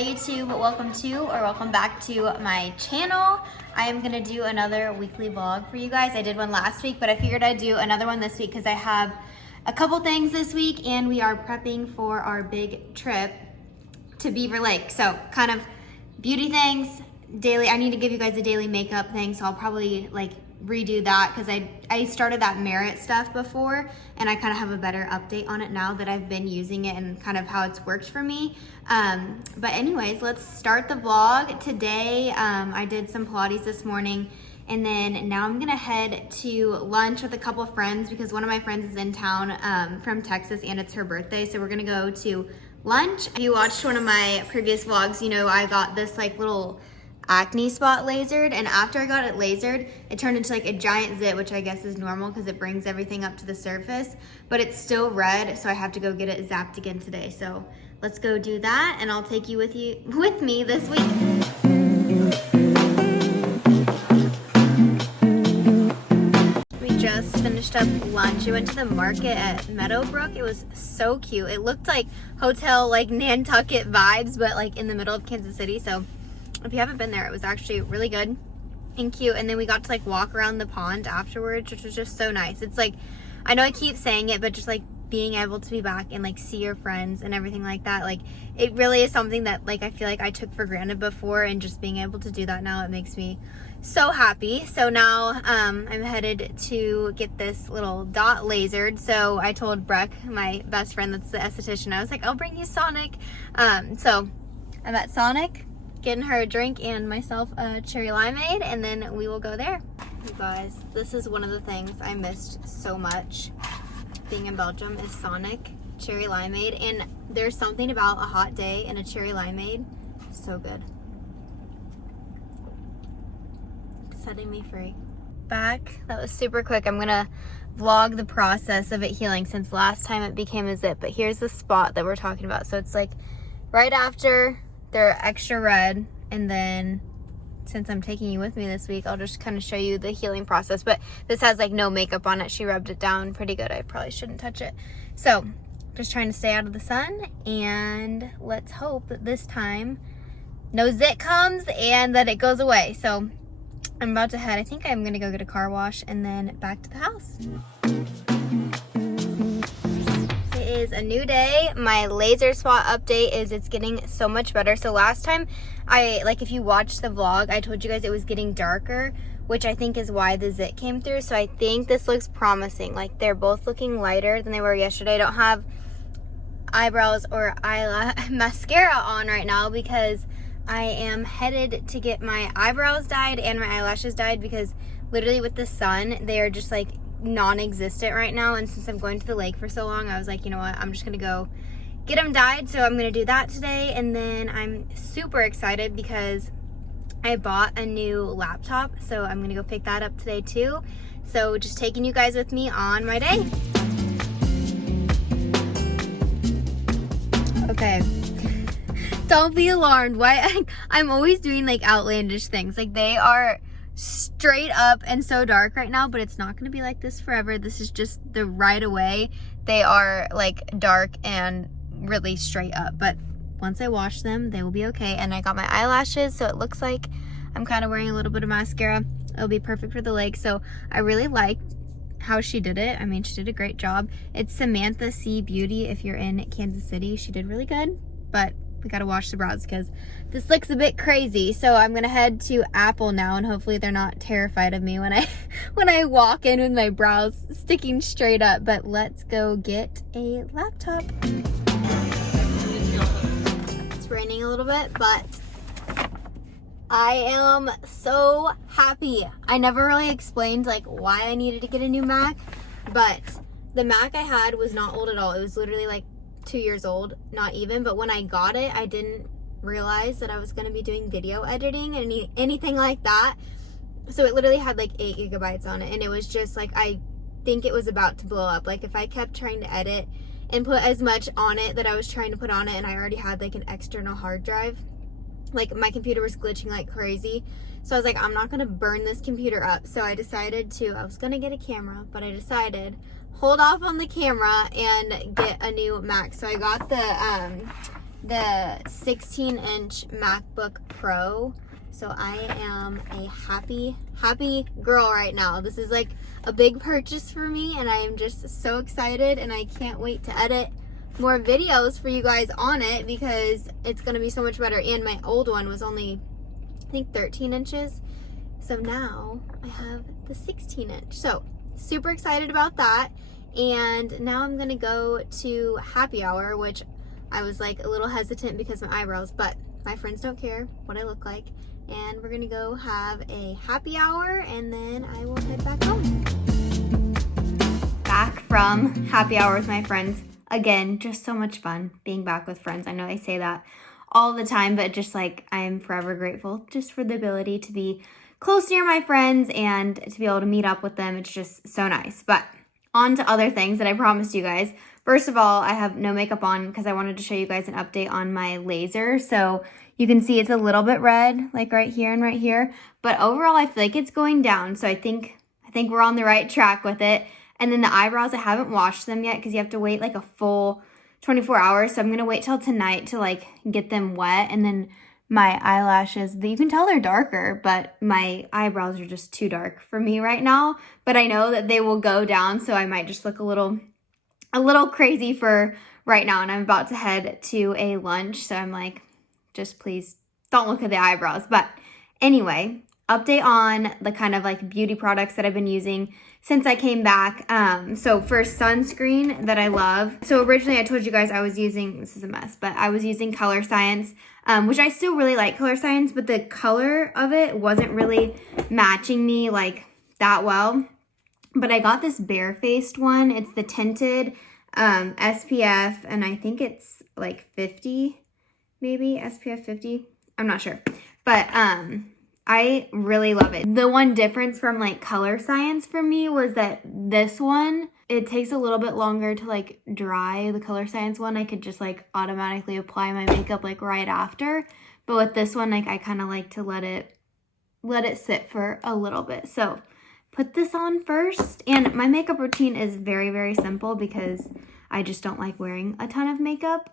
Hi YouTube, welcome back to my channel. I am gonna do another weekly vlog for you guys. I did one last week, but I figured I'd do another one this week because I have a couple things this week and we are prepping for our big trip to Beaver Lake. So kind of beauty things, daily. I need to give you guys a daily makeup thing, so I'll probably like redo that because I started that Merit stuff before and I kind of have a better update on it now that I've been using it and kind of how it's worked for me. But anyways, let's start the vlog. Today I did some Pilates this morning and then now I'm gonna head to lunch with a couple friends because one of my friends is in town from Texas and it's her birthday, so we're gonna go to lunch. If you watched one of my previous vlogs, you know I got this like little acne spot lasered, and after I got it lasered it turned into like a giant zit, which I guess is normal because it brings everything up to the surface, but it's still red, so I have to go get it zapped again today. So let's go do that and I'll take you with me this week. We just finished up lunch. We went to the market at Meadowbrook. It was so cute. It looked like hotel like Nantucket vibes, but like in the middle of Kansas City. So if you haven't been there, it was actually really good and cute. And then we got to like walk around the pond afterwards, which was just so nice. It's like, I know I keep saying it, but just like being able to be back and like see your friends and everything like that, like it really is something that like I feel like I took for granted before, and just being able to do that now, it makes me so happy. So now I'm headed to get this little dot lasered. So I told Breck, my best friend that's the esthetician, I was like, I'll bring you Sonic. So I'm at Sonic getting her a drink and myself a cherry limeade, and then we will go there. You guys, this is one of the things I missed so much being in Belgium is Sonic cherry limeade, and there's something about a hot day and a cherry limeade, so good. Setting me free. Back, that was super quick. I'm gonna vlog the process of it healing since last time it became a zit, but here's the spot that we're talking about. So it's like right after they're extra red, and then since I'm taking you with me this week, I'll just kind of show you the healing process. But this has like no makeup on it. She rubbed it down pretty good. I probably shouldn't touch it. So just trying to stay out of the sun, and let's hope that this time no zit comes and that it goes away. So I'm about to head. I think I'm gonna go get a car wash and then back to the house. Is a new day. My laser spot update is it's getting so much better. So last time if you watched the vlog, I told you guys it was getting darker, which I think is why the zit came through. So I think this looks promising. Like they're both looking lighter than they were yesterday. I don't have eyebrows or mascara on right now because I am headed to get my eyebrows dyed and my eyelashes dyed, because literally with the sun they are just like non-existent right now, and since I'm going to the lake for so long, I was like, you know what, I'm just gonna go get them dyed. So I'm gonna do that today, and then I'm super excited because I bought a new laptop, so I'm gonna go pick that up today too. So just taking you guys with me on my day. Okay, don't be alarmed. Why I'm always doing like outlandish things. Like they are straight up and so dark right now, but it's not going to be like this forever. This is just the right away. They are like dark and really straight up, but once I wash them they will be okay. And I got my eyelashes, so it looks like I'm kind of wearing a little bit of mascara. It'll be perfect for the lake. So I really liked how she did it. I mean, she did a great job. It's Samantha C Beauty. If you're in Kansas City, she did really good, but we gotta wash the brows because this looks a bit crazy. So I'm gonna head to Apple now, and hopefully they're not terrified of me when I walk in with my brows sticking straight up. But let's go get a laptop. It's raining a little bit, but I am so happy. I never really explained like why I needed to get a new Mac, but the Mac I had was not old at all. It was literally like 2 years old, not even. But when I got it, I didn't realize that I was going to be doing video editing and anything like that. So it literally had like 8 gigabytes on it, and it was just like, I think it was about to blow up. Like if I kept trying to edit and put as much on it that I was trying to put on it, and I already had like an external hard drive, like my computer was glitching like crazy. So I was like, I'm not going to burn this computer up. So I decided I was going to get a camera, but I decided hold off on the camera and get a new Mac. So I got the the 16-inch MacBook Pro. So I am a happy girl right now. This is like a big purchase for me, and I am just so excited, and I can't wait to edit more videos for you guys on it because it's gonna be so much better. And my old one was only, I think, 13 inches. So now I have the 16-inch. So super excited about that. And now I'm gonna go to happy hour, which I was like a little hesitant because of my eyebrows, but my friends don't care what I look like. And we're gonna go have a happy hour, and then I will head back home. Back from happy hour with my friends. Again, just so much fun being back with friends. I know I say that all the time, but just like I am forever grateful just for the ability to be close near my friends and to be able to meet up with them. It's just so nice. But on to other things that I promised you guys. First of all, I have no makeup on because I wanted to show you guys an update on my laser. So you can see it's a little bit red, like right here and right here. But overall, I feel like it's going down. So I think we're on the right track with it. And then the eyebrows, I haven't washed them yet because you have to wait like a full 24 hours. So I'm going to wait till tonight to like get them wet. And then my eyelashes, you can tell they're darker, but my eyebrows are just too dark for me right now. But I know that they will go down, so I might just look a little crazy for right now. And I'm about to head to a lunch, so I'm like, just please don't look at the eyebrows. But anyway, update on the kind of like beauty products that I've been using since I came back. So for sunscreen that I love. So originally I told you guys I was using, this is a mess, but I was using Color Science, which I still really like Color Science, but the color of it wasn't really matching me like that well. But I got this barefaced one. It's the tinted SPF, and I think it's like 50, maybe SPF 50. I'm not sure, but I really love it. The one difference from like Color Science for me was that this one, it takes a little bit longer to like dry. The Color Science one, I could just like automatically apply my makeup like right after. But with this one, like I kind of like to let it sit for a little bit. So put this on first. And my makeup routine is very, very simple because I just don't like wearing a ton of makeup.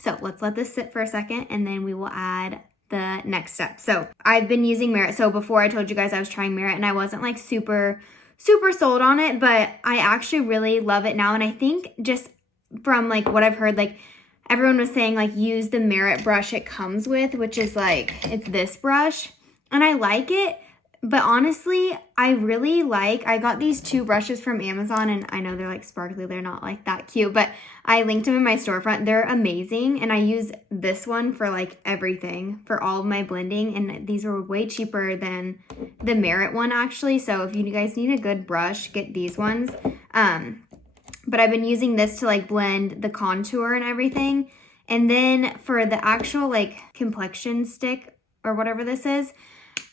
So let's let this sit for a second, and then we will add the next step. So I've been using Merit. So before I told you guys I was trying Merit, and I wasn't like super sold on it, but I actually really love it now. And I think just from like what I've heard, like everyone was saying like use the Merit brush it comes with, which is like, it's this brush, and I like it. But honestly, I got these two brushes from Amazon, and I know they're like sparkly. They're not like that cute, but I linked them in my storefront. They're amazing. And I use this one for like everything, for all of my blending. And these are way cheaper than the Merit one actually. So if you guys need a good brush, get these ones. But I've been using this to like blend the contour and everything. And then for the actual like complexion stick or whatever this is,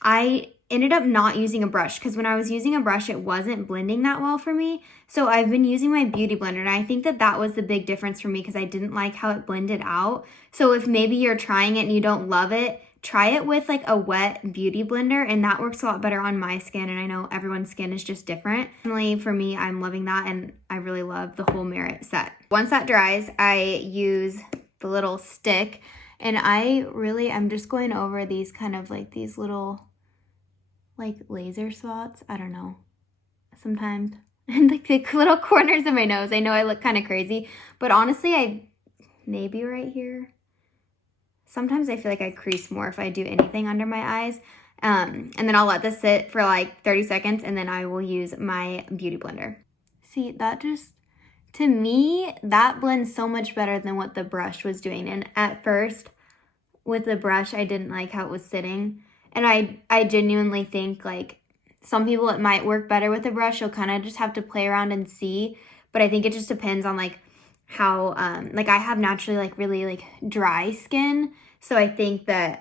I ended up not using a brush because when I was using a brush, it wasn't blending that well for me. So I've been using my beauty blender, and I think that was the big difference for me because I didn't like how it blended out. So if maybe you're trying it and you don't love it, try it with like a wet beauty blender, and that works a lot better on my skin. And I know everyone's skin is just different. Personally, for me, I'm loving that, and I really love the whole Merit set. Once that dries, I use the little stick, and I'm just going over these kind of like these little like laser spots, I don't know, sometimes, and like the little corners of my nose. I know I look kind of crazy, but honestly, maybe right here. Sometimes I feel like I crease more if I do anything under my eyes. And then I'll let this sit for like 30 seconds, and then I will use my beauty blender. See, that just, to me, that blends so much better than what the brush was doing. And at first, with the brush, I didn't like how it was sitting. And I genuinely think like some people it might work better with a brush. You'll kind of just have to play around and see. But I think it just depends on like how, like I have naturally like really like dry skin. So I think that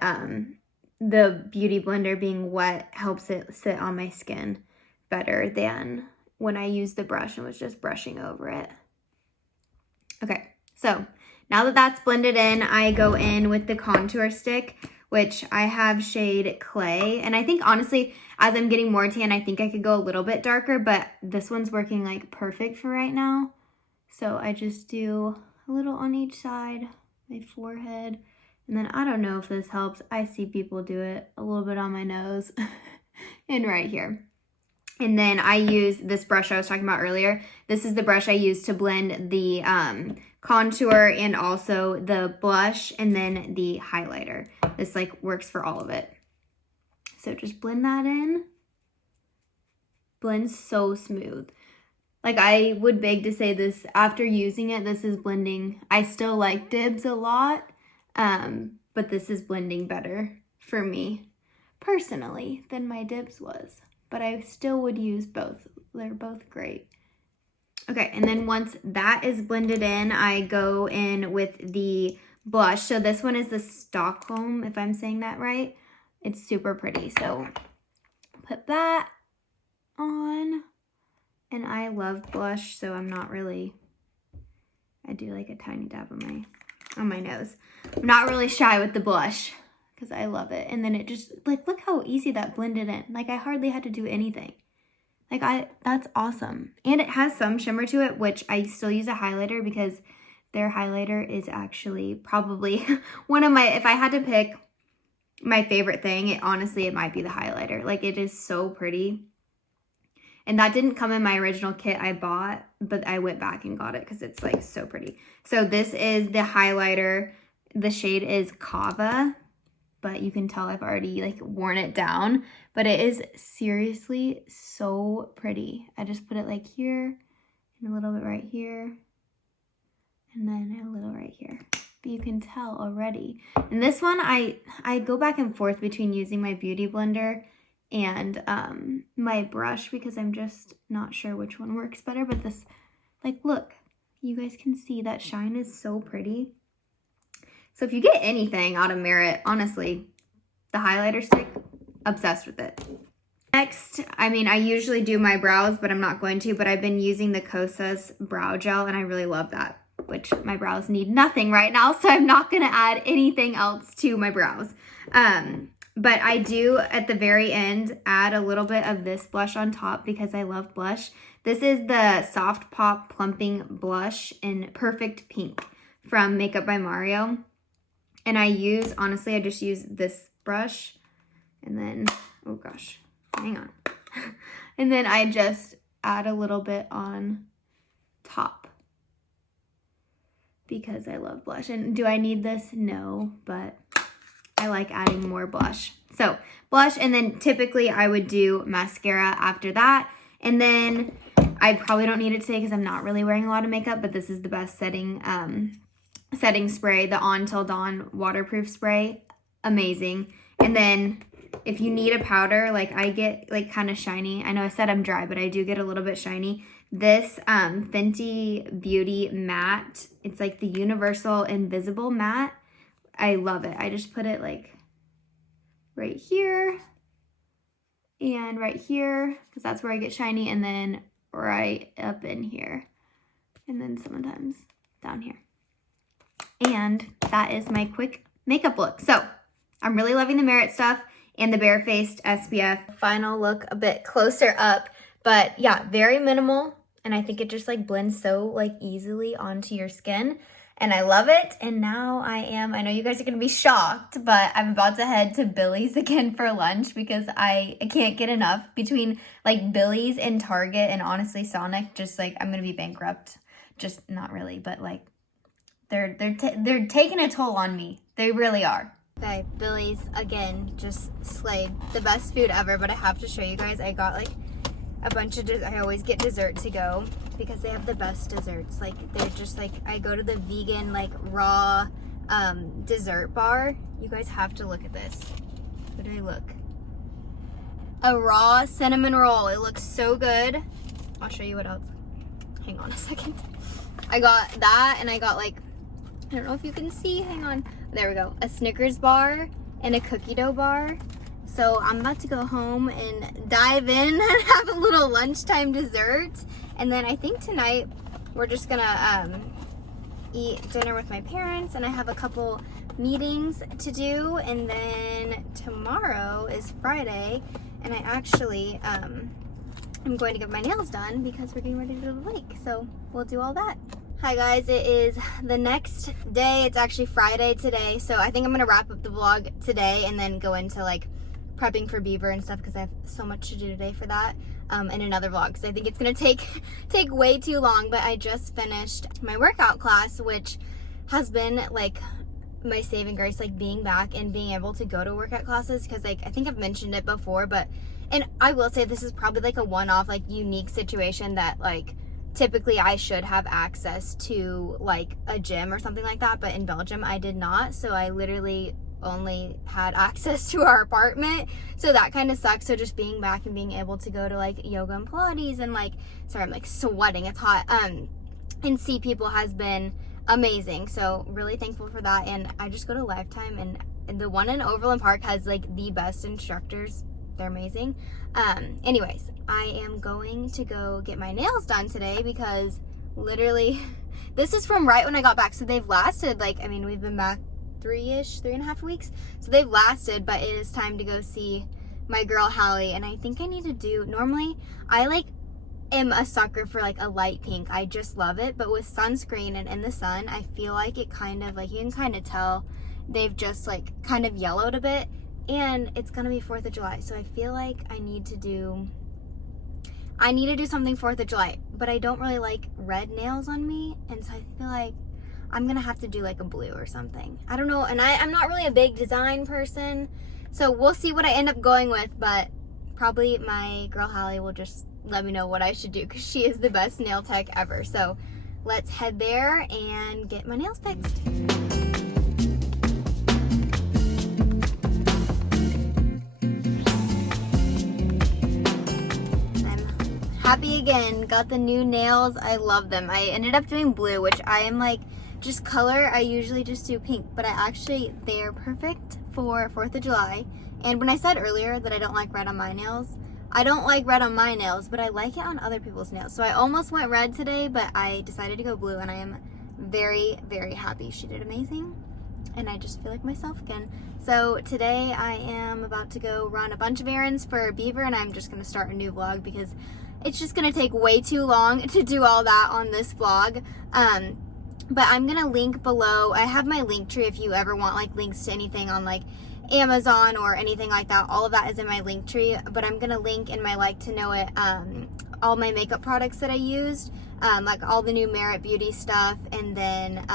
the beauty blender being wet helps it sit on my skin better than when I used the brush and was just brushing over it. Okay, so now that that's blended in, I go in with the contour stick, which I have shade Clay. And I think honestly, as I'm getting more tan, I think I could go a little bit darker, but this one's working like perfect for right now. So I just do a little on each side, my forehead. And then I don't know if this helps. I see people do it a little bit on my nose and right here. And then I use this brush I was talking about earlier. This is the brush I use to blend the contour and also the blush and then the highlighter. This like works for all of it. So just blend that in. Blends so smooth. Like I would beg to say this after using it, this is blending. I still like Dibs a lot. But this is blending better for me personally than my Dibs was. But I still would use both. They're both great. Okay, and then once that is blended in, I go in with the blush. So this one is the Stockholm, if I'm saying that right. It's super pretty. So put that on. And I love blush, so I'm not really, I do like a tiny dab on my nose. I'm not really shy with the blush because I love it. And then it just, like, look how easy that blended in. Like, I hardly had to do anything. Like, that's awesome. And it has some shimmer to it, which I still use a highlighter because their highlighter is actually probably one of my, if I had to pick my favorite thing, honestly, it might be the highlighter. Like, it is so pretty. And that didn't come in my original kit I bought, but I went back and got it because it's like so pretty. So this is the highlighter. The shade is Kava, but you can tell I've already like worn it down. But it is seriously so pretty. I just put it like here and a little bit right here and then a little right here. But you can tell already. And this one, I go back and forth between using my Beauty Blender and my brush because I'm just not sure which one works better. But this, like, look, you guys can see that shine is so pretty. So if you get anything out of Merit, honestly, the highlighter stick, obsessed with it. Next, I mean, I usually do my brows, but I'm not going to, but I've been using the Kosas brow gel and I really love that, which my brows need nothing right now, so I'm not gonna add anything else to my brows. But I do, at the very end, add a little bit of this blush on top because I love blush. This is the Soft Pop Plumping Blush in Perfect Pink from Makeup by Mario. And I use, honestly, I just use this brush. And then, oh gosh, hang on. And then I just add a little bit on top because I love blush. And do I need this? No, but I like adding more blush. So blush, and then typically I would do mascara after that. And then I probably don't need it today because I'm not really wearing a lot of makeup, but this is the best setting spray, the On Till Dawn waterproof spray. Amazing. And then if you need a powder, like I get like kind of shiny. I know I said I'm dry, but I do get a little bit shiny. This Fenty Beauty matte, it's like the Universal Invisible matte. I love it. I just put it like right here and right here because that's where I get shiny, and then right up in here, and then sometimes down here. And that is my quick makeup look. So I'm really loving the Merit stuff and the Barefaced SPF. Final look a bit closer up, but yeah, very minimal. And I think it just like blends so like easily onto your skin. And I love it. And now I know you guys are going to be shocked, but I'm about to head to Billy's again for lunch because I can't get enough. Between like Billy's and Target and honestly Sonic, just like I'm going to be bankrupt. Just not really, but like they're taking a toll on me. They really are. Okay, Billy's again, just slayed. The best food ever, but I have to show you guys. I got like a bunch of, I always get dessert to go because they have the best desserts. Like they're just like, I go to the vegan like raw dessert bar. You guys have to look at this. What do I look? A raw cinnamon roll. It looks so good. I'll show you what else. Hang on a second. I got that, and I got like, I don't know if you can see, hang on. There we go. A Snickers bar and a cookie dough bar. So I'm about to go home and dive in and have a little lunchtime dessert. And then I think tonight we're just gonna eat dinner with my parents, and I have a couple meetings to do. And then tomorrow is Friday, and I actually I'm going to get my nails done because we're getting ready to go to the lake. So we'll do all that. Hi guys, it is the next day. It's actually Friday today, so I think I'm gonna wrap up the vlog today and then go into like prepping for beaver and stuff because I have so much to do today for that in another vlog, because I think it's gonna take way too long. But I just finished my workout class, which has been like my saving grace, like being back and being able to go to workout classes, because like I think I've mentioned it before, but and I will say this is probably like a one-off, like unique situation that like typically I should have access to like a gym or something like that, but in Belgium I did not, so I literally only had access to our apartment, so that kind of sucks. So just being back and being able to go to like yoga and Pilates and like, sorry I'm like sweating, it's hot, and see people has been amazing, so really thankful for that. And I just go to Lifetime, and the one in Overland Park has like the best instructors. They're amazing. Anyways, I am going to go get my nails done today because literally this is from right when I got back, so they've lasted like, I mean, we've been back 3.5 weeks, so they've lasted, but it is time to go see my girl Hallie. And I think I need to do, normally I like am a sucker for like a light pink, I just love it, but with sunscreen and in the sun I feel like it kind of like, you can kind of tell they've just like kind of yellowed a bit. And it's gonna be 4th of July, so I feel like I need to do something 4th of July, but I don't really like red nails on me, and so I feel like I'm gonna have to do like a blue or something. I don't know, and I'm not really a big design person, so we'll see what I end up going with, but probably my girl Hallie will just let me know what I should do because she is the best nail tech ever. So let's head there and get my nails fixed. Happy again, got the new nails. I love them. I ended up doing blue, which I am like, just color, I usually just do pink, but they're perfect for 4th of July. And when I said earlier that I don't like red on my nails, I don't like red on my nails, but I like it on other people's nails. So I almost went red today, but I decided to go blue, and I am very, very happy. She did amazing, and I just feel like myself again. So today I am about to go run a bunch of errands for Beaver, and I'm just gonna start a new vlog because it's just gonna take way too long to do all that on this vlog. But I'm gonna link below. I have my LinkTree if you ever want like links to anything on like Amazon or anything like that. All of that is in my LinkTree, but I'm gonna link in my like to know it all my makeup products that I used, like all the new Merit Beauty stuff, and then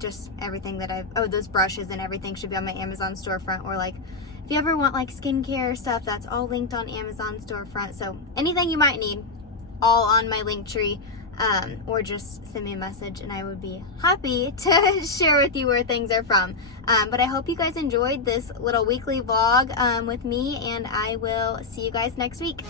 just everything that those brushes and everything should be on my Amazon storefront, or like if you ever want like skincare stuff, that's all linked on Amazon storefront. So anything you might need, all on my LinkTree, or just send me a message and I would be happy to share with you where things are from. But I hope you guys enjoyed this little weekly vlog with me, and I will see you guys next week.